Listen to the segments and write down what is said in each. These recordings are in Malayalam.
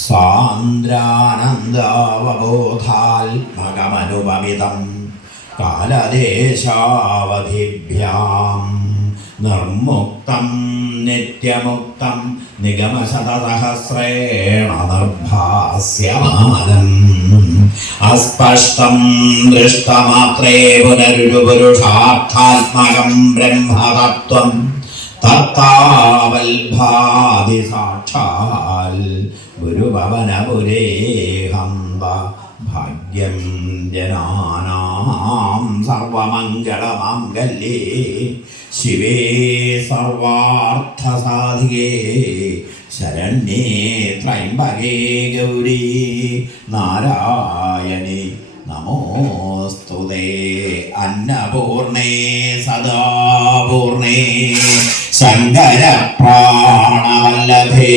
സാന്ദ്രാനന്ദാവബോധാത്മകമനുപമിതം കാലദേശാവധിഭ്യാം നിർമുക്തം നിത്യമുക്തം നിഗമശതസഹസ്രേണ നിർഭാസ്യമാനം അസ്പഷ്ടം ദൃഷ്ടമാത്രേ പുനരുരു പുരുഷാർത്ഥാത്മകം ബ്രഹ്മതത്വം തത്താവൽഭാതി സാക്ഷാൽ ഗുരുഭവനപുരേ ഹന്ത ഭാഗ്യം ജനാനാം സർവമംഗളമാംഗല്യേ. ശിവേ സർവാർത്ഥസാധികേ. ശരണ്യേ ത്രയംബകേ ഗൗരി. നാരായണി നമോസ്തുതേ. അന്നപൂർണേ സദാപൂർണേ. ശങ്കരപ്രാണവല്ലഭേ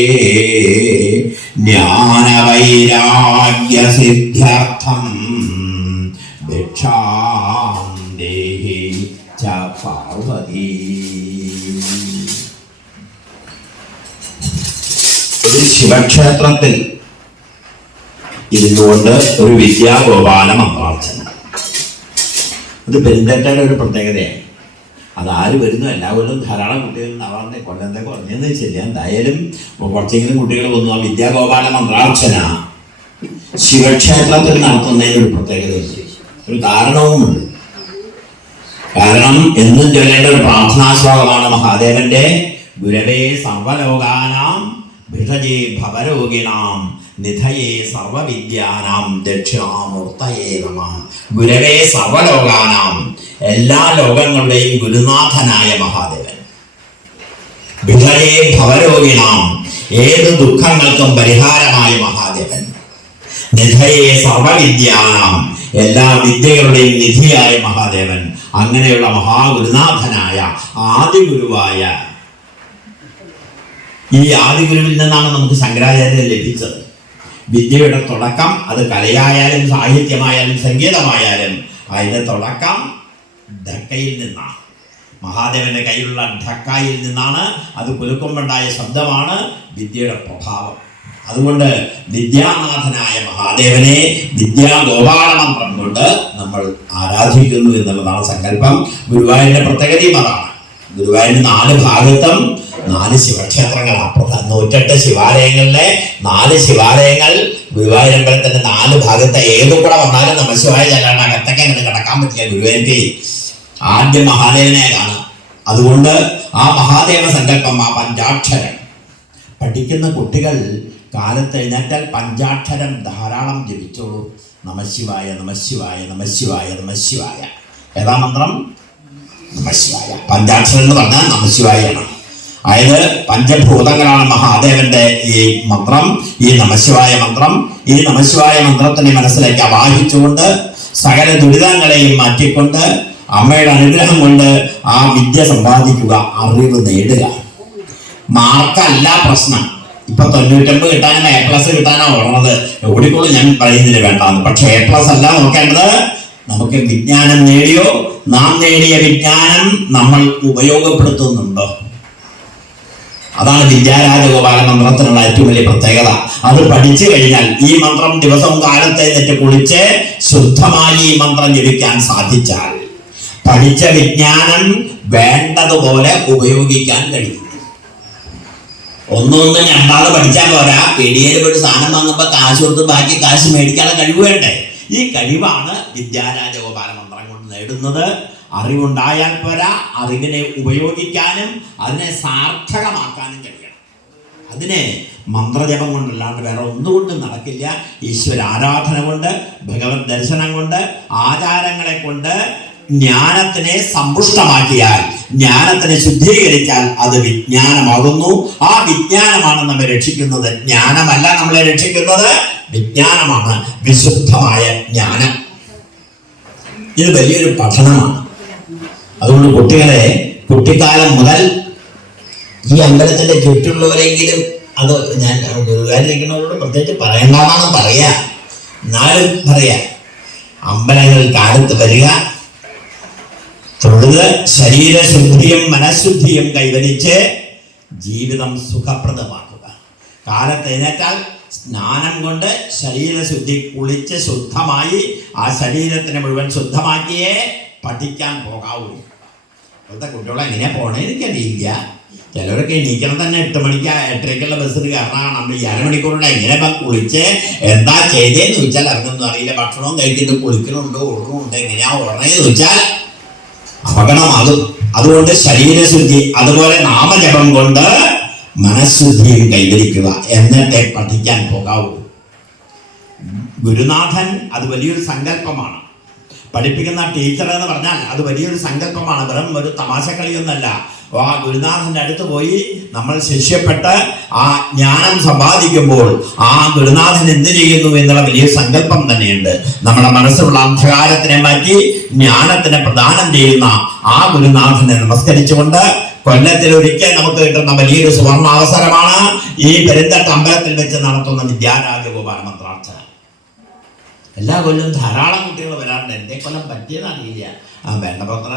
ജ്ഞാനവൈരാഗ്യസിദ്ധ്യർത്ഥം ഭിക്ഷാം ദേഹി ച പാർവതി. ഒരു ശിവക്ഷേത്രത്തിൽ ഇരുന്നുകൊണ്ട് ഒരു വിദ്യാഗോപാല മന്ത്രാർച്ചന അത് പെരുന്തട്ടയുടെ ഒരു പ്രത്യേകതയാണ്. അത് ആര് വരുന്നു? എല്ലാ കൊല്ലവും ധാരാളം കുട്ടികൾ ഉണ്ടാവാറുണ്ട് കൊല്ലത്തെ കുറഞ്ഞെന്ന് വെച്ചില്ല. എന്തായാലും കുറച്ചെങ്കിലും കുട്ടികൾ വന്നു. ആ വിദ്യാഗോപാല മന്ത്രാർച്ചന ശിവക്ഷേത്രത്തിൽ നടത്തുന്നതിന് ഒരു പ്രത്യേകതയുണ്ട് ഒരു ധാരണവുമുണ്ട്. കാരണം എന്നും ചൊല്ലേണ്ട ഒരു പ്രാർത്ഥനാശ്ലോകമാണ് മഹാദേവന്റെ ഗുരവേ സർവലോകാനാം ഭവരോഗിണാം. നിധയേ സർവവിദ്യാനാം ദക്ഷിണാമൂർത്തയേ നമ. ഗുരവേ സർവലോകാനാം. എല്ലാ ലോകങ്ങളുടെയും ഗുരുനാഥനായ മഹാദേവൻ. ഭിഷജേ ഭവരോഗിണാം. ഏത് ദുഃഖങ്ങൾക്കും പരിഹാരമായ മഹാദേവൻ. നിധയെ സർവവിദ്യാനാം. എല്ലാ വിദ്യകളുടെയും നിധിയായ മഹാദേവൻ. അങ്ങനെയുള്ള മഹാഗുരുനാഥനായ ആദിഗുരുവായ ഈ ആദിഗുരുവിൽ നിന്നാണ് നമുക്ക് ശങ്കരാചാര്യൻ ലഭിച്ചത്. വിദ്യയുടെ തുടക്കം അത് കലയായാലും സാഹിത്യമായാലും സംഗീതമായാലും അതിന്റെ തുടക്കം ധക്കയിൽ നിന്നാണ്. മഹാദേവന്റെ കയ്യിലുള്ള ധക്കായിൽ നിന്നാണ്. അത് കുലുക്കുമ്പുണ്ടായ ശബ്ദമാണ് വിദ്യയുടെ പ്രഭാവം. അതുകൊണ്ട് വിദ്യാനാഥനായ മഹാദേവനെ വിദ്യാഗോപാല മന്ത്രം കൊണ്ട് നമ്മൾ ആരാധിക്കുന്നു എന്നുള്ളതാണ് സങ്കല്പം. ഗുരുവായൂരിന്റെ പ്രത്യേകതയും അതാണ്. ഗുരുവായൂരിന് നാല് ഭാഗത്തും നാല് ശിവക്ഷേത്രങ്ങളാണ് നൂറ്റെട്ട് ശിവാലയങ്ങളിലെ നാല് ശിവാലയങ്ങൾ ഗുരുവായൂരമ്പലത്തിന്റെ നാല് ഭാഗത്തെ ഏതും കൂടെ വന്നാലും നമ്മൾ ശിവായ ചെല്ലാണ്ട് അകത്തൊക്കെ അങ്ങനെ കിടക്കാൻ പറ്റില്ല ഗുരുവായൂരത്തിൽ. ആദ്യം മഹാദേവനെ കാണാം അതുകൊണ്ട് ആ മഹാദേവ സങ്കല്പം ആ പഞ്ചാക്ഷരം. പഠിക്കുന്ന കുട്ടികൾ കാലത്ത് എഴുന്നേറ്റാൽ പഞ്ചാക്ഷരം ധാരാളം ജപിച്ചോളൂ. നമശിവായ നമശിവായ നമശിവായ നമശിവായ ഏതാ മന്ത്രം? നമശിവായ പഞ്ചാക്ഷരം എന്ന് പറഞ്ഞാൽ നമശിവായാണ് അതായത് പഞ്ചഭൂതങ്ങളാണ് മഹാദേവന്റെ ഈ മന്ത്രം ഈ നമശിവായ മന്ത്രം. ഈ നമശിവായ മന്ത്രത്തിനെ മനസ്സിലേക്ക് അവാഹിച്ചുകൊണ്ട് സകല ദുരിതങ്ങളെയും മാറ്റിക്കൊണ്ട് അമ്മയുടെ അനുഗ്രഹം കൊണ്ട് ആ വിദ്യ സമ്പാദിക്കുക അറിവ് നേടുക. മാർക്കല്ല പ്രശ്നം. ഇപ്പൊ തൊണ്ണൂറ്റമ്പത് കിട്ടാനും എ പ്ലസ് കിട്ടാനോ ഉള്ളത് ഓടിക്കോളൂ ഞാൻ പറയുന്നില്ല വേണ്ടാന്ന്. പക്ഷെ എ പ്ലസ് അല്ല നോക്കേണ്ടത്. നമുക്ക് വിജ്ഞാനം നേടിയോ? നാം നേടിയ വിജ്ഞാനം നമ്മൾ ഉപയോഗപ്പെടുത്തുന്നുണ്ടോ? അതാണ് വിദ്യാരാജഗോപാല മന്ത്രത്തിനുള്ള ഏറ്റവും വലിയ പ്രത്യേകത. അത് പഠിച്ചു കഴിഞ്ഞാൽ ഈ മന്ത്രം ദിവസവും കാലത്തെ എന്നിട്ട് കുളിച്ച് ശുദ്ധമായി ഈ മന്ത്രം ജപിക്കാൻ സാധിച്ചാൽ പഠിച്ച വിജ്ഞാനം വേണ്ടതുപോലെ ഉപയോഗിക്കാൻ കഴിയും. ഒന്നൊന്ന് രണ്ടാൾ പഠിച്ചാൽ പോരാ. പിടിയിൽ ഒരു സാധനം വന്നപ്പോ കാശ് കൊടുത്ത് ബാക്കി കാശ് മേടിക്കാനുള്ള കഴിവ് വേണ്ടേ? ഈ കഴിവാണ് വിദ്യാരാജഗോപാല മന്ത്രം കൊണ്ട് നേടുന്നത്. അറിവുണ്ടായാൽ പോരാ അതിങ്ങനെ ഉപയോഗിക്കാനും അതിനെ സാർത്ഥകമാക്കാനും കഴിയണം. അതിനെ മന്ത്രജപം കൊണ്ടല്ലാണ്ട് വേറെ ഒന്നുകൊണ്ടും നടക്കില്ല. ഈശ്വര ആരാധന കൊണ്ട് ഭഗവത് ദർശനം കൊണ്ട് ആചാരങ്ങളെ കൊണ്ട് ജ്ഞാനത്തിനെ സമ്പുഷ്ടമാക്കിയാൽ ജ്ഞാനത്തിനെ ശുദ്ധീകരിച്ചാൽ അത് വിജ്ഞാനമാകുന്നു. ആ വിജ്ഞാനമാണ് നമ്മെ രക്ഷിക്കുന്നത്. ജ്ഞാനമല്ല നമ്മളെ രക്ഷിക്കുന്നത്. വിജ്ഞാനമാണ് വിശുദ്ധമായ ജ്ഞാനം. ഇത് വലിയൊരു പഠനമാണ്. അതുകൊണ്ട് കുട്ടികളെ കുട്ടിക്കാലം മുതൽ ഈ അമ്പലത്തിന്റെ ചുറ്റുള്ളവരെങ്കിലും അത് ഞാൻ ഗുരുവായൂരിക്കുന്നവരോട് പ്രത്യേകിച്ച് പറയണമെന്നാണ് പറയാ. എന്നാലും പറയാ അമ്പലങ്ങൾ കാലത്ത് വരിക തൊഴുത് ശരീരശുദ്ധിയും മനഃശുദ്ധിയും കൈവരിച്ച് ജീവിതം സുഖപ്രദമാക്കുക. കാലത്ത് സ്നാനം കൊണ്ട് ശരീരശുദ്ധി കുളിച്ച് ശുദ്ധമായി ആ ശരീരത്തിനെ മുഴുവൻ ശുദ്ധമാക്കിയേ പഠിക്കാൻ പോകാവൂ. ഇപ്പോഴത്തെ കുട്ടികളെ എങ്ങനെ പോണേ എനിക്കറിയില്ല ചിലവരൊക്കെ എണീക്കണം തന്നെ എട്ട് മണിക്ക് എട്ടരയ്ക്കുള്ള ബസ്സിന് കയറണം നമ്മൾ ഈ അരമണിക്കൂറുണ്ട് എങ്ങനെ കുളിച്ച് എന്താ ചെയ്തേന്ന് ചോദിച്ചാൽ അവർക്കൊന്നും അറിയില്ല. ഭക്ഷണവും കഴിക്കുന്നുണ്ട് കുളിക്കണുണ്ട് ഓടണമുണ്ട് എങ്ങനെയാ ഓടണേന്ന് ചോദിച്ചാൽ അപകടമാകും. അതുകൊണ്ട് ശരീരശുദ്ധി അതുപോലെ നാമജപം കൊണ്ട് മനഃശുദ്ധിയും കൈവരിക്കുക എന്നിട്ടേ പഠിക്കാൻ പോകാവൂ. ഗുരുനാഥൻ അത് വലിയൊരു സങ്കല്പമാണ്. പഠിപ്പിക്കുന്ന ടീച്ചർ എന്ന് പറഞ്ഞാൽ അത് വലിയൊരു സങ്കല്പമാണ്. വെറും ഒരു തമാശക്കളിയൊന്നല്ല ആ ഗുരുനാഥന്റെ അടുത്ത് പോയി നമ്മൾ ശിഷ്യപ്പെട്ട് ആ ജ്ഞാനം സമ്പാദിക്കുമ്പോൾ ആ ഗുരുനാഥൻ എന്ത് ചെയ്യുന്നു എന്നുള്ള വലിയ സങ്കല്പം തന്നെയുണ്ട്. നമ്മുടെ മനസ്സിലുള്ള അന്ധകാരത്തിനെ മാറ്റി ജ്ഞാനത്തിനെ പ്രദാനം ചെയ്യുന്ന ആ ഗുരുനാഥനെ നമസ്കരിച്ചുകൊണ്ട് കൊല്ലത്തിൽ ഒരിക്കൽ നമുക്ക് കിട്ടുന്ന വലിയൊരു സുവർണാവസരമാണ് ഈ പെരുന്തട്ട അമ്പലത്തിൽ വെച്ച് നടത്തുന്ന വിദ്യാരാജഗോപാല മന്ത്രാർച്ചന എല്ലാ കൊല്ലവും ധാരാളം കുട്ടികൾ വരാറുണ്ട്. എന്റെ കൊല്ലം പറ്റിയെന്ന് അറിയില്ല. ആ വേണ്ടപത്ര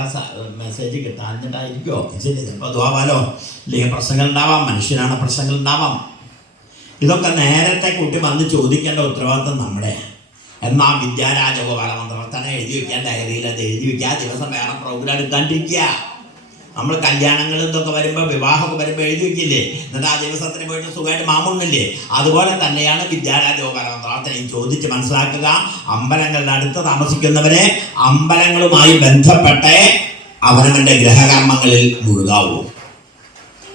മെസ്സേജ് കിട്ടാഞ്ഞിട്ടായിരിക്കോ. ശരി ചിലപ്പോൾ അതുവാലോ ഇല്ലെങ്കിൽ പ്രശ്നങ്ങൾ ഉണ്ടാവാം മനുഷ്യനാണ് പ്രശ്നങ്ങൾ ഉണ്ടാവാം. ഇതൊക്കെ നേരത്തെ കുട്ടി വന്ന് ചോദിക്കേണ്ട ഉത്തരവാദിത്വം നമ്മുടെ. എന്നാ വിദ്യാരാജഗോപാല മന്ത്രവർത്തനം എഴുതി വയ്ക്കാൻ ഡയറിയിൽ അത് എഴുതി വയ്ക്കുക. ദിവസം വേറെ പ്രോഗ്രാം എടുക്കാണ്ടിരിക്കുക. നമ്മൾ കല്യാണങ്ങൾ ഇതൊക്കെ വരുമ്പോൾ വിവാഹമൊക്കെ വരുമ്പോൾ എഴുതി വെക്കില്ലേ എന്നിട്ട് ആ ദിവസത്തിന് പോയിട്ട് സുഖമായിട്ട് മാമുണ്ണില്ലേ അതുപോലെ തന്നെയാണ് വിദ്യാരാജോപര പ്രാർത്ഥനയും ചോദിച്ച് മനസ്സിലാക്കുക. അമ്പലങ്ങളുടെ അടുത്ത് താമസിക്കുന്നവരെ അമ്പലങ്ങളുമായി ബന്ധപ്പെട്ട് അവനവന്റെ ഗ്രഹകർമ്മങ്ങളിൽ മുഴുകാവൂ.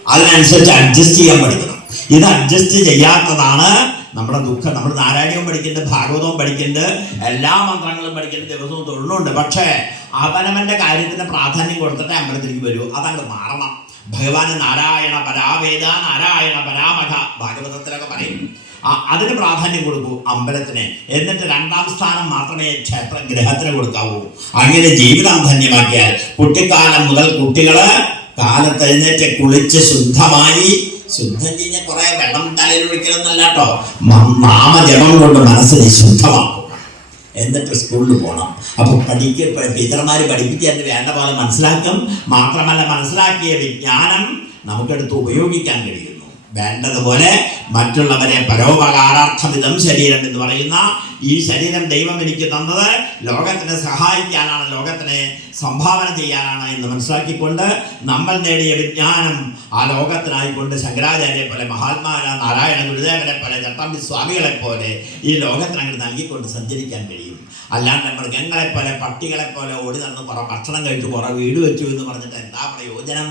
അതിനനുസരിച്ച് അഡ്ജസ്റ്റ് ചെയ്യാൻ പഠിക്കണം. ഇത് അഡ്ജസ്റ്റ് ചെയ്യാത്തതാണ് നമ്മുടെ ദുഃഖം. നമ്മൾ നാരായണവും പഠിക്കുന്നുണ്ട് ഭാഗവതവും പഠിക്കുന്നുണ്ട് എല്ലാ മന്ത്രങ്ങളും പഠിക്കുന്നുണ്ട് ദിവസവും തൊഴിലുണ്ട് പക്ഷേ അവനവന്റെ കാര്യത്തിന് പ്രാധാന്യം കൊടുത്തിട്ട് അമ്പലത്തിലേക്ക് വരൂ. അതങ്ങ് മാറണം. ഭഗവാന് നാരായണ പരാവേദ നാരായണ പരാമഠ ഭാഗവതത്തിലൊക്കെ പറയും. അതിന് പ്രാധാന്യം കൊടുക്കൂ അമ്പലത്തിന്. എന്നിട്ട് രണ്ടാം സ്ഥാനം മാത്രമേ ക്ഷേത്ര ഗ്രഹത്തിന് കൊടുക്കാവൂ. അങ്ങനെ ജീവിതം ധന്യമാക്കിയാൽ കുട്ടിക്കാലം മുതൽ കുട്ടികൾ കാലത്തെഴുന്നേറ്റ് കുളിച്ച് ശുദ്ധമായി ശുദ്ധം ചെയ്യാൻ കുറെ വെള്ളം തലയിൽ ഒഴിക്കണമെന്നല്ല കേട്ടോ നാമജപം കൊണ്ട് മനസ്സിനെ ശുദ്ധമാക്കും. എന്നിട്ട് സ്കൂളിൽ പോകണം അപ്പോൾ പഠിക്ക ടീച്ചർമാർ പഠിപ്പിക്കാൻ വേണ്ട പോലെ മനസ്സിലാക്കും. മാത്രമല്ല മനസ്സിലാക്കിയ വിജ്ഞാനം നമുക്കെടുത്ത് ഉപയോഗിക്കാൻ കഴിയുന്നു. വേണ്ടതുപോലെ മറ്റുള്ളവരെ പരോപകാരാർത്ഥമിതം ശരീരം എന്ന് പറയുന്ന ഈ ശരീരം ദൈവം എനിക്ക് തന്നത് ലോകത്തിനെ സഹായിക്കാനാണ് ലോകത്തിനെ സംഭാവന ചെയ്യാനാണ് എന്ന് മനസ്സിലാക്കിക്കൊണ്ട് നമ്മൾ നേടിയ വിജ്ഞാനം ആ ലോകത്തിനായിക്കൊണ്ട് ശങ്കരാചാര്യെ പോലെ മഹാത്മാരായ നാരായണ ഗുരുദേവനെ പോലെ ചട്ടമ്പി സ്വാമികളെ പോലെ ഈ ലോകത്തിന് അങ്ങനെ നൽകിക്കൊണ്ട് സഞ്ചരിക്കാൻ കഴിയും. അല്ലാണ്ട് മൃഗങ്ങളെ പോലെ പട്ടികളെ പോലെ ഓടി നടന്ന് കുറെ ഭക്ഷണം കഴിച്ചു കുറെ വീട് വെച്ചു എന്ന് പറഞ്ഞിട്ട് എന്താ പ്രയോജനം?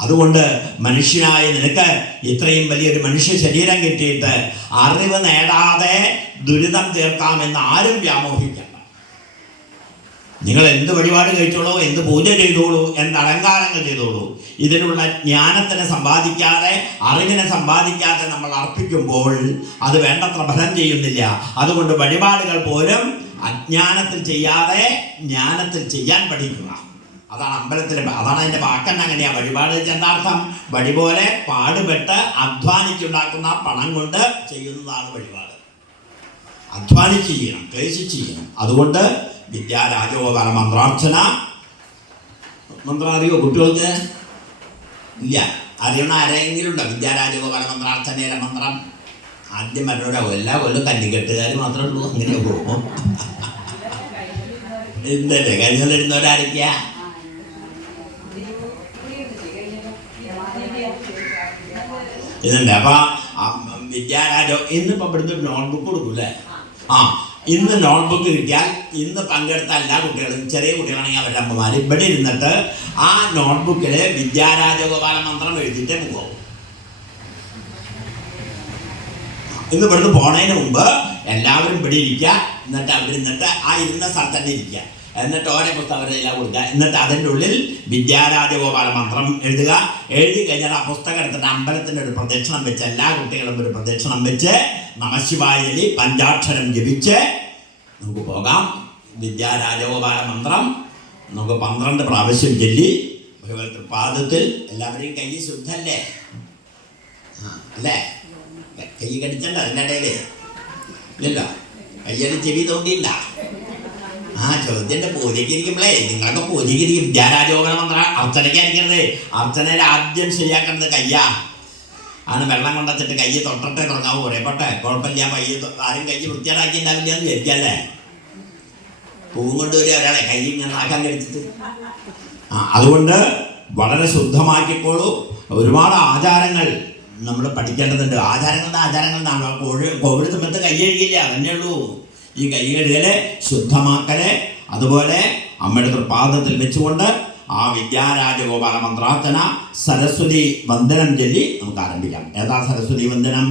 അതുകൊണ്ട് മനുഷ്യനായ നിനക്ക് ഇത്രയും വലിയൊരു മനുഷ്യ ശരീരം കിട്ടിയിട്ട് അറിവ് നേടാതെ ദുരിതം തീർക്കാമെന്ന് ആരും വ്യാമോഹിക്കണ്ട. നിങ്ങൾ എന്ത് വഴിപാട് കഴിച്ചോളൂ എന്ത് പൂജ ചെയ്തോളൂ എന്ത് അലങ്കാരങ്ങൾ ചെയ്തോളൂ ഇതിനുള്ള ജ്ഞാനത്തിനെ സമ്പാദിക്കാതെ അറിവിനെ സമ്പാദിക്കാതെ നമ്മൾ അർപ്പിക്കുമ്പോൾ അത് വേണ്ടത്ര ഫലം ചെയ്യുന്നില്ല. അതുകൊണ്ട് വഴിപാടുകൾ പോലും അജ്ഞാനത്തിൽ ചെയ്യാതെ ജ്ഞാനത്തിൽ ചെയ്യാൻ പഠിക്കുക. അതാണ് അമ്പലത്തിലെ അതാണ് അതിന്റെ വാക്കന്നെ അങ്ങനെയാ. വഴിപാട് എന്താർത്ഥം വഴി പോലെ പാടുപെട്ട് അധ്വാനിച്ചുണ്ടാക്കുന്ന പണം കൊണ്ട് ചെയ്യുന്നതാണ് വഴിപാട്. അധ്വാനിച്ച് ചെയ്യണം ക്ലേശിച്ച് ചെയ്യണം. അതുകൊണ്ട് വിദ്യാരാജഗോപാല മന്ത്രാർച്ചന. മന്ത്രം അറിയോ? കുട്ടികൾക്ക്? ഇല്ല. അറിയണ ആരെങ്കിലും ഉണ്ടോ? വിദ്യാരാജഗോപാല മന്ത്രാർച്ചനയുടെ മന്ത്രം? ആദ്യം വരണവരാകും എല്ലാ കൊല്ലം കല്ലിക്കെട്ടുകാർ മാത്രമേ ഉള്ളൂ. അങ്ങനെ പോകും. ഇല്ലല്ലേ? കഴിഞ്ഞിരുന്നവരായിരിക്കാ ഇതുണ്ട്. അപ്പൊ വിദ്യാരാജോ ഇന്ന് ഇന്നിപ്പോ ഇവിടുന്ന് ഒരു നോട്ട്ബുക്ക് കൊടുക്കൂലേ ആ ഇന്ന് നോട്ട്ബുക്ക് കിട്ടിയാൽ ഇന്ന് പങ്കെടുത്ത എല്ലാ കുട്ടികളും ചെറിയ കുട്ടികളാണെങ്കിൽ അവരുടെ അമ്മമാർ ഇവിടെ ഇരുന്നിട്ട് ആ നോട്ട്ബുക്കിൽ വിദ്യാരാജഗോപാല മന്ത്രം എഴുതിയിട്ടേ പോകും ഇന്ന് ഇവിടുന്ന് പോണതിന് മുമ്പ് എല്ലാവരും ഇവിടെ ഇരിക്കുക എന്നിട്ട് അവിടെ ഇരുന്നിട്ട് ആ ഇരുന്ന സ്ഥലത്ത് തന്നെ ഇരിക്കുക. എന്നിട്ട് ഓരോ പുസ്തകം അവരുടെ കയ്യിലാ കൊടുക്കുക. എന്നിട്ട് അതിന്റെ ഉള്ളിൽ വിദ്യാരാജഗോപാല മന്ത്രം എഴുതുക. എഴുതി കഴിഞ്ഞാൽ ആ പുസ്തകം എടുത്തിട്ട് അമ്പലത്തിന്റെ ഒരു പ്രദക്ഷിണം വെച്ച് എല്ലാ കുട്ടികളും ഒരു പ്രദക്ഷിണം വെച്ച് നമശിവായലി പഞ്ചാക്ഷരം ജപിച്ച് നമുക്ക് പോകാം. വിദ്യാരാജഗോപാല മന്ത്രം നമുക്ക് പന്ത്രണ്ട് പ്രാവശ്യം ചൊല്ലി. പാദത്തിൽ എല്ലാവരെയും കൈ ശുദ്ധല്ലേ? അല്ലേ? കൈ കടിച്ചണ്ട അതിന്റെ ഇടയിൽ ഇല്ലല്ലോ? കയ്യടി ചെവി തോണ്ടിയില്ല. ആ ചോദ്യന്റെ പൂജയ്ക്ക് ഇരിക്കുമ്പോഴേ നിങ്ങളൊക്കെ പൂജയ്ക്കിരിക്കും. ധ്യാനാരോപണ മന്ത്ര അർച്ചനയ്ക്കായിരിക്കണത് അർച്ചനയിൽ ആദ്യം ശരിയാക്കുന്നത് കയ്യാ. ആണ് വെള്ളം കൊണ്ടെത്തിട്ട് കയ്യെ തൊട്ടട്ടെ തുടങ്ങാവൂ. പറയപ്പെട്ടെ കുഴപ്പമില്ല. കയ്യ് ആരും കയ്യ് വൃത്തിയാടാക്കി ഉണ്ടാവില്ല എന്ന് വിചാരിക്കല്ലേ? പൂവും കൊണ്ടുവരിക ഒരാളെ കൈ ഞാൻ ആക്കാൻ കഴിച്ചിട്ട് ആ അതുകൊണ്ട് വളരെ ശുദ്ധമാക്കിക്കോളൂ. ഒരുപാട് ആചാരങ്ങൾ നമ്മൾ പഠിക്കേണ്ടതുണ്ട്. ആചാരങ്ങളുടെ ആചാരങ്ങൾ കോഴി കോവിഡ് സമയത്ത് കൈ ഉള്ളൂ. ഈ കൈ കഴുകൽ ശുദ്ധമാക്കൽ അതുപോലെ അമ്മയുടെ തൃപ്പാദത്തിൽ വെച്ചുകൊണ്ട് ആ വിദ്യാരാജഗോപാല മന്ത്രാർച്ചന സരസ്വതി വന്ദനം ചൊല്ലി നമുക്ക് ആരംഭിക്കാം. ഏതാ സരസ്വതി വന്ദനം?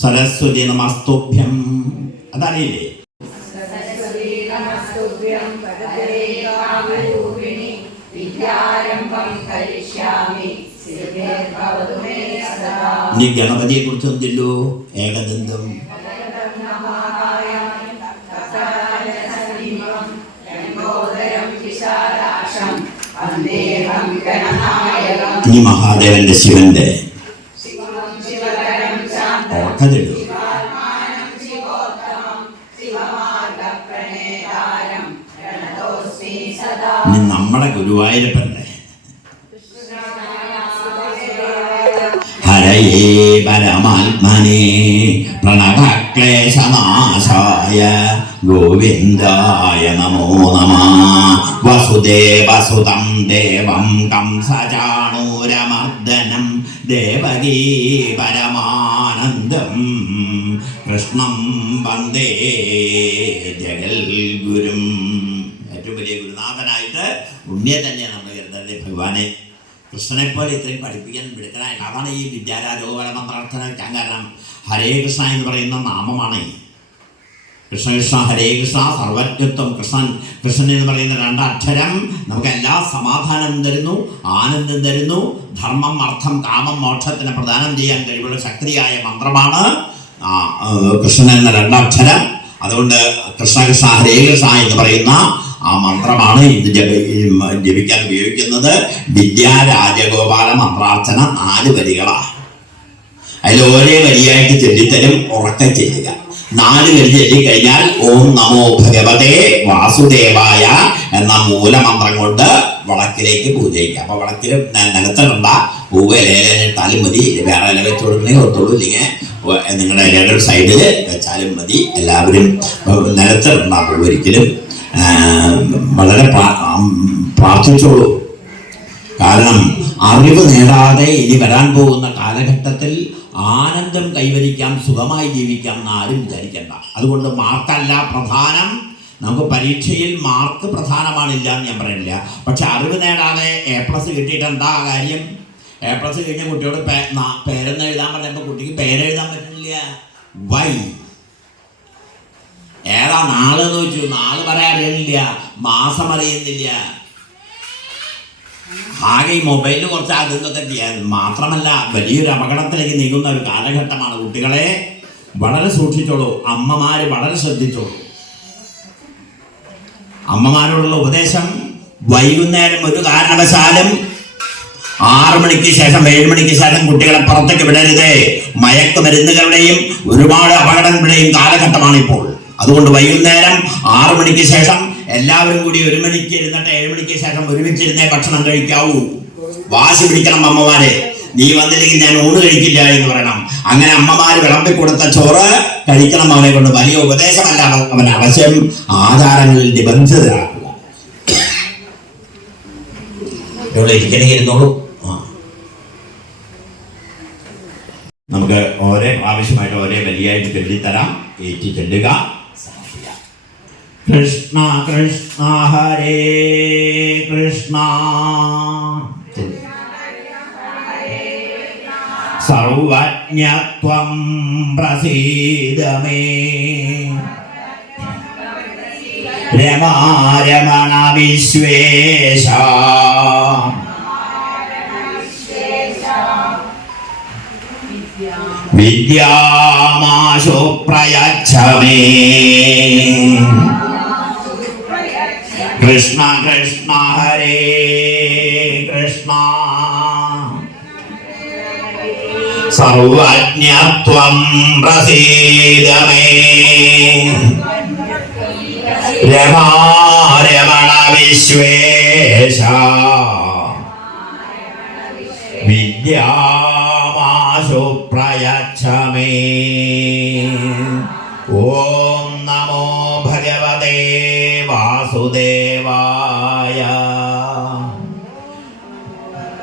സരസ്വതി നമസ്തുഭ്യം. അതറിയില്ലേ? ഇനി ഗണപതിയെ കുറിച്ച് ഏകദന്തം. ഇനി മഹാദേവന്റെ ശിവന്റെ ശിവം ശിവകരം ശാന്തം. ഓർക്കതിടൂ ശിവാത്മാനം ശിവോത്തമം. ശിവമാർഗപ്രണേതാരം ഗണതോസ്മി സദാ. ഇനി നമ്മുടെ ഗുരുവായൂരപ്പന്റെ ഹരയേ പരമാത്മനെ പ്രണതക്ലേശനാശായ ഗോവിന്ദായ നമോ നമ. വസുദേവസുതം ദേവം കംസചാണൂരമർദ്ദനം ദേവകീ പരമാനന്ദം. കൃഷ്ണം വന്ദേ ജഗൽഗുരും. ഏറ്റവും വലിയ ഗുരുനാഥനായിട്ട് ഉണ്ണിയെ തന്നെ നമ്മൾ കരുതേണ്ടത് ഭഗവാനെ. കൃഷ്ണനെ പോലെ ഇത്രയും പഠിപ്പിക്കാൻ മിടുക്കനായിട്ട്. അതാണ് ഈ വിദ്യാരാജോപര മന്ത്രാർത്ഥന കാരണം. ഹരേ കൃഷ്ണ എന്ന് പറയുന്ന നാമമാണ് കൃഷ്ണ കൃഷ്ണ ഹരേ കൃഷ്ണ സർവജ്ഞത്വം കൃഷ്ണൻ. കൃഷ്ണൻ എന്ന് പറയുന്ന രണ്ടക്ഷരം നമുക്ക് എല്ലാ സമാധാനം തരുന്നു ആനന്ദം തരുന്നു. ധർമ്മം അർത്ഥം കാമം മോക്ഷത്തിന് പ്രദാനം ചെയ്യാൻ കഴിവുള്ള ശക്തിയായ മന്ത്രമാണ് കൃഷ്ണൻ എന്ന രണ്ടക്ഷരം. അതുകൊണ്ട് കൃഷ്ണ കൃഷ്ണ ഹരേ കൃഷ്ണ എന്ന് പറയുന്ന ആ മന്ത്രമാണ് ഇന്ന് ജപ ജപിക്കാൻ ഉപയോഗിക്കുന്നത്. വിദ്യാരാജഗോപാല മന്ത്രാർച്ചന നാല് വരികളാണ്. അതിൽ ഒരേ വരിയായിട്ട് ചൊല്ലിത്തരും ഉറക്കം ചെല്ലുക. നാല് വരി ചൊല്ലിക്കഴിഞ്ഞാൽ ഓം നമോ ഭഗവതേ വാസുദേവായ എന്ന മൂലമന്ത്രം കൊണ്ട് വിളക്കിലേക്ക് പൂജയിക്കുക അപ്പൊ വിളക്കിൽ നിലത്തിലുള്ള പൂവ് ഇലയിലിട്ടാലും മതി. വേറെ ഇല വെച്ച് കൊടുക്കണമെങ്കിൽ ഒത്തുള്ളൂ ഇല്ലെങ്കിൽ നിങ്ങളുടെ ഇലയുടെ ഒരു സൈഡിൽ വെച്ചാലും മതി. എല്ലാവരും നിലത്തിലുള്ള പൂവ് ഒരിക്കലും. വളരെ പ്രാർത്ഥിച്ചോളൂ. കാരണം അറിവ് നേടാതെ ഇനി വരാൻ പോകുന്ന കാലഘട്ടത്തിൽ ആനന്ദം കൈവരിക്കാം സുഖമായി ജീവിക്കാം എന്ന് ആരും വിചാരിക്കേണ്ട. അതുകൊണ്ട് മാർക്കല്ല പ്രധാനം. നമുക്ക് പരീക്ഷയിൽ മാർക്ക് പ്രധാനമാണില്ല എന്ന് ഞാൻ പറയുന്നില്ല. പക്ഷെ അറിവ് നേടാതെ എ പ്ലസ് കിട്ടിയിട്ട് എന്താ കാര്യം? എ പ്ലസ് കഴിഞ്ഞ കുട്ടിയോട് പേരെന്ന് എഴുതാൻ പറഞ്ഞപ്പോൾ കുട്ടിക്ക് പേരെഴുതാൻ പറ്റുന്നില്ല. വൈ ഏതാ നാൾ എന്ന് വെച്ചു നാൾ പറയാൻ അറിയുന്നില്ല മാസം അറിയുന്നില്ല. ആകെ ഈ മൊബൈലിൽ കുറച്ച് അതൊക്കെ മാത്രമല്ല വലിയൊരു അപകടത്തിലേക്ക് നീങ്ങുന്ന ഒരു കാലഘട്ടമാണ് കുട്ടികളെ. വളരെ സൂക്ഷിച്ചോളൂ. അമ്മമാര് വളരെ ശ്രദ്ധിച്ചോളൂ. അമ്മമാരോടുള്ള ഉപദേശം വൈകുന്നേരം ഒരു കാരണവശാലും ആറു മണിക്ക് ശേഷം ഏഴ് മണിക്ക് ശേഷം കുട്ടികളെ പുറത്തേക്ക് വിടരുത്. മയക്കുമരുന്നുകളുടെയും ഒരുപാട് അപകടങ്ങളുടെയും കാലഘട്ടമാണ് ഇപ്പോൾ. അതുകൊണ്ട് വൈകുന്നേരം ആറു മണിക്ക് ശേഷം എല്ലാവരും കൂടി ഒരു മണിക്ക് ഇരുന്നിട്ട് ഏഴ് മണിക്ക് ശേഷം ഒരുമിച്ചിരുന്നേ ഭക്ഷണം കഴിക്കാവൂ. വാശി പിടിക്കണം അമ്മമാരെ. നീ വന്നില്ലെങ്കിൽ ഞാൻ ഊണ് കഴിക്കില്ല എന്ന് പറയണം. അങ്ങനെ അമ്മമാര് വിളമ്പി കൊടുത്ത ചോറ് കഴിക്കണം അവനെ കൊണ്ട്. വലിയ ഉപദേശമല്ല അവൻ- അവശ്യം ആചാരങ്ങളിൽ നിബന്ധിതരാക്കുക നമുക്ക് ഓരോ ആവശ്യമായിട്ട് ഓരോ കരുതി ചൊല്ലിത്തരാം. ഏറ്റി ചെല്ലുക. കൃഷ്ണ കൃഷ്ണ ഹരേ കൃഷ്ണ. സർവജ്ഞത്വം പ്രസീദമേ രമാരമണ വിശ്വേശ. വിദ്യാമാശു പ്രയച്ഛ മേ കൃഷ്ണ കൃഷ്ണ ഹരേ കൃഷ്ണ. സർവജ്ഞത്വം പ്രസീതമേ. രമാരമണ വിശ്വേശ വിദ്യാമാശു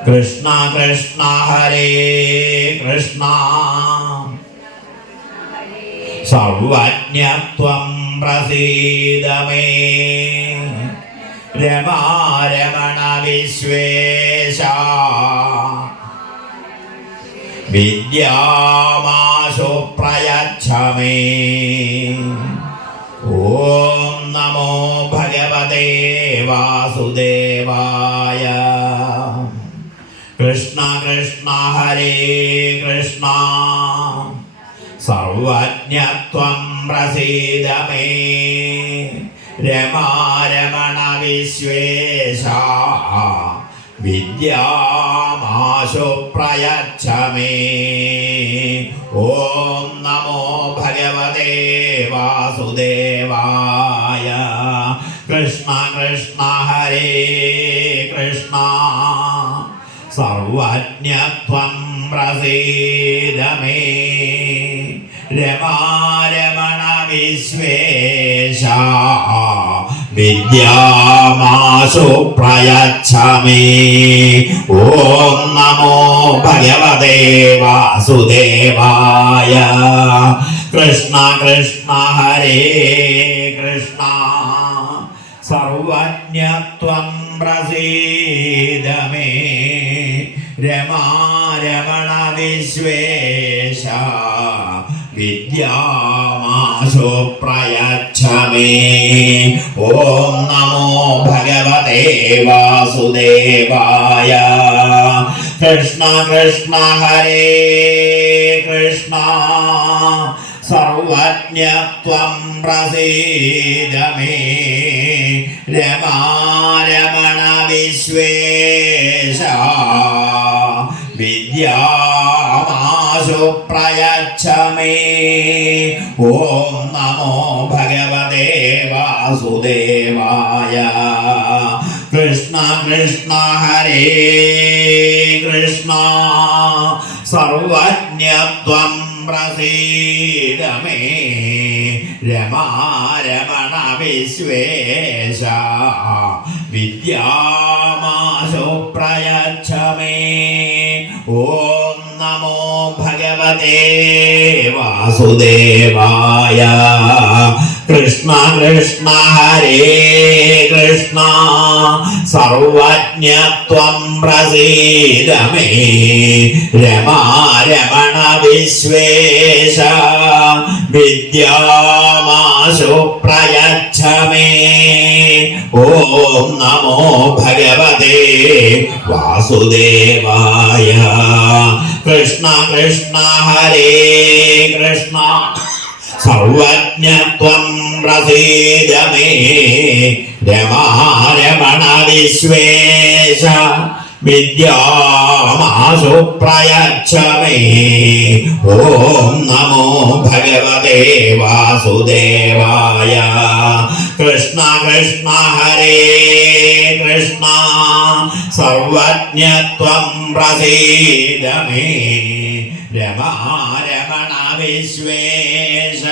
കൃഷ്ണ കൃഷ്ണ ഹരേ കൃഷ്ണ. സർവജ്ഞത്വം പ്രസീദ മേ രമാരമണ വിശ്വേശ വിദ്യാമാശു പ്രയച്ഛമേ ഓം നമോ ഭഗവതേ വാസുദേവായ. കൃഷ്ണ കൃഷ്ണ ഹരേ കൃഷ്ണ. സർവജ്ഞത്വം പ്രസീത മേ രമാരമണ വിശ്വേശ വിദ്യാമാശു പ്രയച്ഛ മേ ഓം നമോ ഭഗവതേ വാസുദേവായ. കൃഷ്ണ കൃഷ്ണ ഹരേ സർവജ്ഞത്വം പ്രസീതമേ രമാരമണ വിശ്വേശ വിദ്യമാസു പ്രയച്ഛമേ. ഓം നമോ ഭഗവതേ വാസുദേവായ. കൃഷ്ണ കൃഷ്ണ ഹരേ കൃഷ്ണ. സർവജ്ഞത്വം പ്രസീദ മേ രമാരമണ വിശ്വേശ വിദ്യാമാശു പ്രയച്ഛമേ. ഓം നമോ ഭഗവതേ വാസുദേവായ. കൃഷ്ണ കൃഷ്ണ ഹരേ കൃഷ്ണ. സർവജ്ഞത്വം പ്രസീദ മേ രമാരമണ വിശ്വേശ വിദ്യാമാശു പ്രയച്ഛ മേ ഓം നമോ ഭഗവതേ വാസുദേവായ. കൃഷ്ണ കൃഷ്ണ ഹരേ കൃഷ്ണ. സർവജ്ഞത്വം പ്രസീദ മേ രമാരമണ വിശ്വേശ. വിദ്യാമാശു ഭഗവതേ വാസുദേവായ. കൃഷ്ണ കൃഷ്ണ ഹരേ കൃഷ്ണ. സർവജ്ഞത്വം പ്രസീതമേ. രമാരമണ വിശ്വേശ. വിദ്യാമാശു പ്രയച്ഛ ഓം നമോ ഭഗവതേ വാസുദേവായ. കൃഷ്ണ കൃഷ്ണ ഹരേ കൃഷ്ണ. സർവജ്ഞത്വം പ്രസീദ മേ രമാരമണ വിശ്വേശ. വിദ്യാമാശു പ്രയച്ഛ ഓം നമോ ഭഗവതേ വാസുദേവായ. കൃഷ്ണ കൃഷ്ണ ഹരേ കൃഷ്ണ. സർവജ്ഞത്വം പ്രസീദമേ രമാരമണ വിശ്വേശ.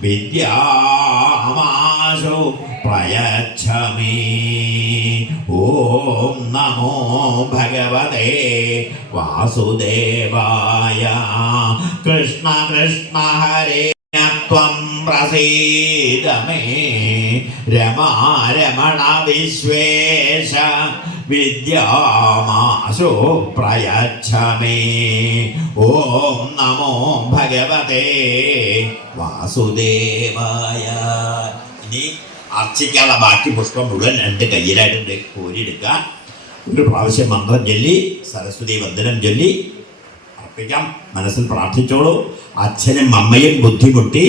വിദ്യാമാശു പ്രയച്ഛമേ. ഓം നമോ ഭഗവതേ വാസുദേവായ. കൃഷ്ണ കൃഷ്ണ ഹരേ. ത്വം പ്രസീദ മേ രമാരമണ വിശ്വേശ വിദ്യാമാശു പ്രയച്ഛ മേ ഓം നമോ ഭഗവതേ വാസുദേവായ. ഇനി അർച്ചിക്കാനുള്ള ബാക്കി പുഷ്പം മുഴുവൻ രണ്ട് കയ്യിലായിട്ടുണ്ട്. കോരിയെടുക്കുക ഒരു പ്രാവശ്യം മന്ത്രം ചൊല്ലി സരസ്വതി വന്ദനം ചൊല്ലി. അർപ്പിക്കാം മനസ്സിൽ പ്രാർത്ഥിച്ചോളൂ. അച്ഛനും അമ്മയും ബുദ്ധിമുട്ടി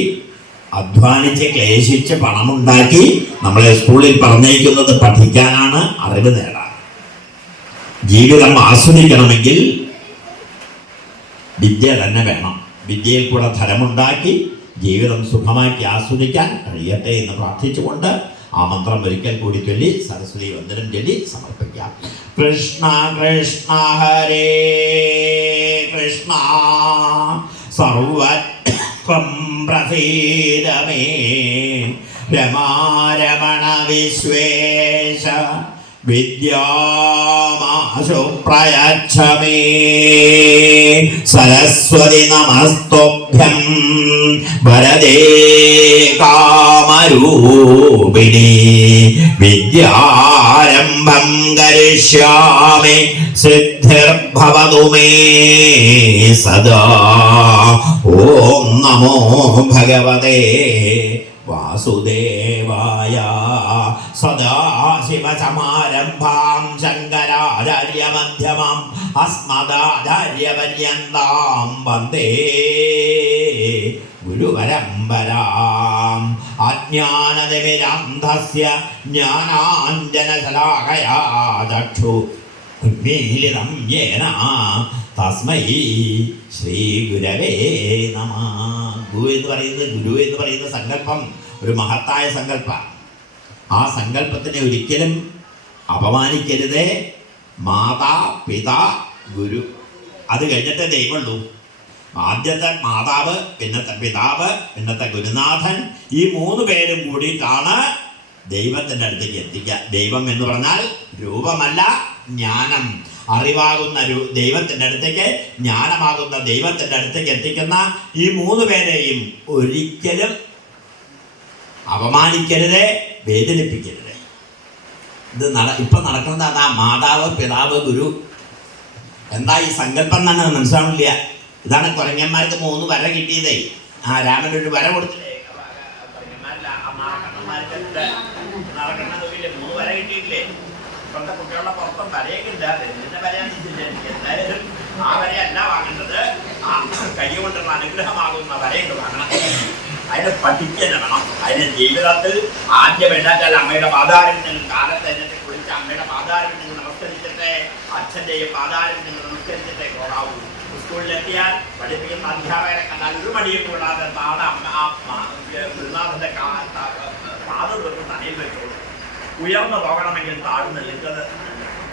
അധ്വാനിച്ച് ക്ലേശിച്ച് പണമുണ്ടാക്കി നമ്മളെ സ്കൂളിൽ പറഞ്ഞയക്കുന്നത് പഠിക്കാനാണ് അറിവ് നേടാൻ. ജീവിതം ആസ്വദിക്കണമെങ്കിൽ വിദ്യ തന്നെ വേണം. വിദ്യയിൽ കൂടെ ധനമുണ്ടാക്കി ജീവിതം സുഖമാക്കി ആസ്വദിക്കാൻ കഴിയട്ടെ എന്ന് പ്രാർത്ഥിച്ചുകൊണ്ട് ആ മന്ത്രം ഒരിക്കൽ കൂടി ചൊല്ലി സരസ്വതി വന്ദനം ചൊല്ലി സമർപ്പിക്കാം. കൃഷ്ണ കൃഷ്ണ ഹരേ കൃഷ്ണ. സർവം പ്രസീതമേ. രമാരമണ വിശ്വേശ. വിദ്യാമാശു പ്രയച്ഛ മേ സരസ്വതി നമസ്തോഭ്യം വരദേ കാമരൂപിണി. വിദ്യാരംഭം കരിഷ്യാമി സിദ്ധിർഭവതു മേ സദാ. ഓം നമോ ഭഗവതേ വാസുദേവായ സദാശിവസമാരംഭാം ശങ്കരാചാര്യമധ്യമാം അസ്മദാചാര്യപര്യന്താം വന്ദേ ഗുരുപരമ്പരാം അജ്ഞാനതിമിരന്ധസ്യ ജ്ഞാനാഞ്ജനശലാകയാ ചക്ഷു ഉന്മീലിതം യേന തസ്മൈ ശ്രീ ഗുരവേ നമ. ഗുരു എന്ന് പറയുന്നത് ഗുരു എന്ന് പറയുന്ന സങ്കല്പം ഒരു മഹത്തായ സങ്കല്പ. ആ സങ്കല്പത്തിനെ ഒരിക്കലും അപമാനിക്കരുതേ. മാതാ പിത ഗുരു. അത് കഴിഞ്ഞിട്ടേ ദൈവമുള്ളൂ. ആദ്യത്തെ മാതാവ് പിന്നത്തെ പിതാവ് പിന്നത്തെ ഗുരുനാഥൻ ഈ മൂന്ന് പേരും കൂടിയിട്ടാണ് ദൈവത്തിന്റെ അടുത്തേക്ക് എത്തിക്കുക. ദൈവം എന്ന് പറഞ്ഞാൽ രൂപമല്ല ജ്ഞാനം. അറിവാകുന്ന ദൈവത്തിന്റെ അടുത്തേക്ക് ജ്ഞാനമാകുന്ന ദൈവത്തിന്റെ അടുത്തേക്ക് എത്തിക്കുന്ന ഈ മൂന്ന് പേരെയും ഒരിക്കലും അപമാനിക്കരുതേ വേദനിപ്പിക്കരുത്. ഇത് നട ഇപ്പം നടക്കുന്നത് അതാ മാതാവ് പിതാവ് ഗുരു. എന്താ ഈ സങ്കല്പം തന്നെ മനസ്സിലാവില്ല ഇതാണ് കുരങ്ങന്മാർക്ക് മൂന്ന് വര കിട്ടിയതേ. ആ രാമൻ ഒരു വര കൊടുത്തില്ലേ? മൂന്ന് വര കിട്ടിയിട്ടില്ലേ? ആ വരയല്ല വാങ്ങേണ്ടത്. ആ കൈ കൊണ്ടുള്ള അനുഗ്രഹമാകുന്ന വരയുണ്ട് വാങ്ങണം. അതിന് പഠിക്കണം അതിന്റെ അതിന് ജീവിതത്തിൽ ആദ്യം എന്താച്ചാൽ അമ്മയുടെ പാതാരം നിങ്ങൾ കാലത്ത് എന്നെ കുളിച്ച് അമ്മയുടെ പാതാരം നിങ്ങൾ നമസ്കരിച്ചിട്ടെ അച്ഛന്റെയും പാതാരം നിങ്ങൾ നമസ്കരിച്ചിട്ടേ കൊള്ളാവൂ സ്കൂളിലെത്തിയാൽ പഠിപ്പിക്കുന്ന അധ്യാപകരെ കണ്ടാൽ ഒരു മടിയും കൂടാതെ താഴെ അമ്മ ഗുരുനാഥന്റെ കാ- താ- പാദം തൊട്ട് തലയിൽ വെച്ചോളൂ. ഉയർന്നു പോകണമെങ്കിൽ താഴ്ന്ന് നിൽക്കുന്നത്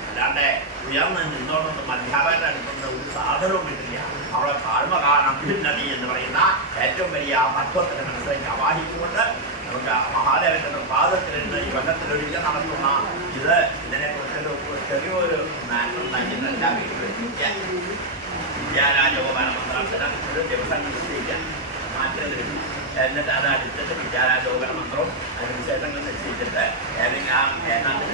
അല്ലാണ്ട് ഉയർന്ന് നിന്നോടൊന്നും അധ്യാപകരുടെ അടുത്തുനിന്ന് ഒരു സാധനവും കിട്ടില്ല. അവിടെ താഴ്മ കാരണം അഭ്യുന്നതി എന്ന് പറയുന്ന ഏറ്റവും വലിയ തത്വത്തിന് മനസ്സിലേക്ക് അവാഹിച്ചുകൊണ്ട് നമുക്ക് മഹാദേവന്റെ പാദത്തിലിരുന്ന് ഈ കൊല്ലത്തിലൊരിക്കൽ നടത്തുന്ന ഇത് ഇതിനെക്കുറിച്ചൊരു ചെറിയൊരു മാറ്റം നൽകുന്നെല്ലാം വിദ്യാരാജോപനമന്ത്രത്തിന് ഒരു ദിവസം നിശ്ചയിക്കാം മാറ്റം വരും എന്നിട്ട് അത് അടുത്തിട്ട് വിദ്യാരാജോപന മന്ത്രവും അതിന് വിശേഷങ്ങൾ നിശ്ചയിച്ചിട്ട് ഏതെങ്കിലും ആ ഏതാണ്ട്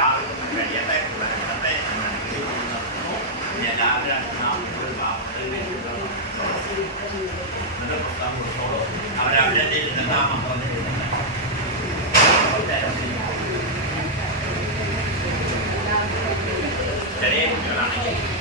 അടുത്ത് ഒരു വിശേഷത്തിൽ എല്ലാവരുടെയും പിന്നെ എല്ലാവർക്കും കഴിയട്ടെ കുടുംബത്തെ പിന്നെ എല്ലാവരും നാം ഒരു പാത്രത്തിൽ എന്നിട്ട് പുസ്തകം കൊടുത്തോളൂ അവരവരുടെ എന്താ മന്ത്രം ചെറിയ കുട്ടികളാണെങ്കിൽ